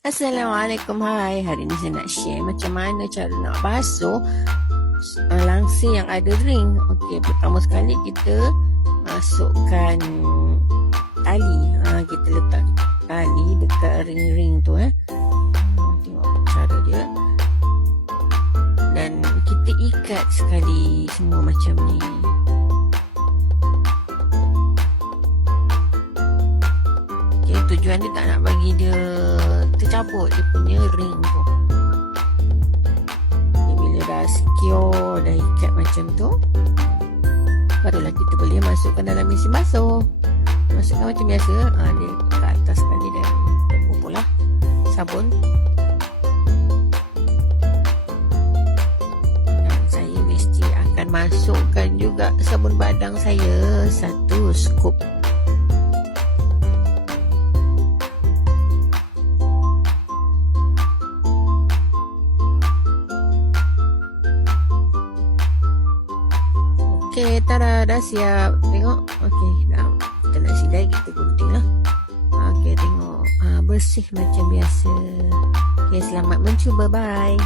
Assalamualaikum, hai. Hari ni saya nak share macam mana cara nak basuh langsir yang ada ring. Okey, pertama sekali kita masukkan tali. Kita letak tali dekat ring-ring tu. Tengok cara dia. Dan kita ikat sekali semua macam ni. Tujuan dia tak nak bagi dia tercabut dia punya ring tu. Bila dah secure, dah ikat macam tu, barulah kita boleh masukkan dalam mesin basuh. Masukkan macam biasa, dia ke atas sekali dan terkumpul lah sabun. Dan saya mesti akan masukkan juga sabun badang saya 1 scoop. Okey, tada, dah siap. Tengok. Okey, dah. Kita nak sidai, kita gunting lah. Okey, tengok. Bersih macam biasa. Okey, selamat mencuba. Bye.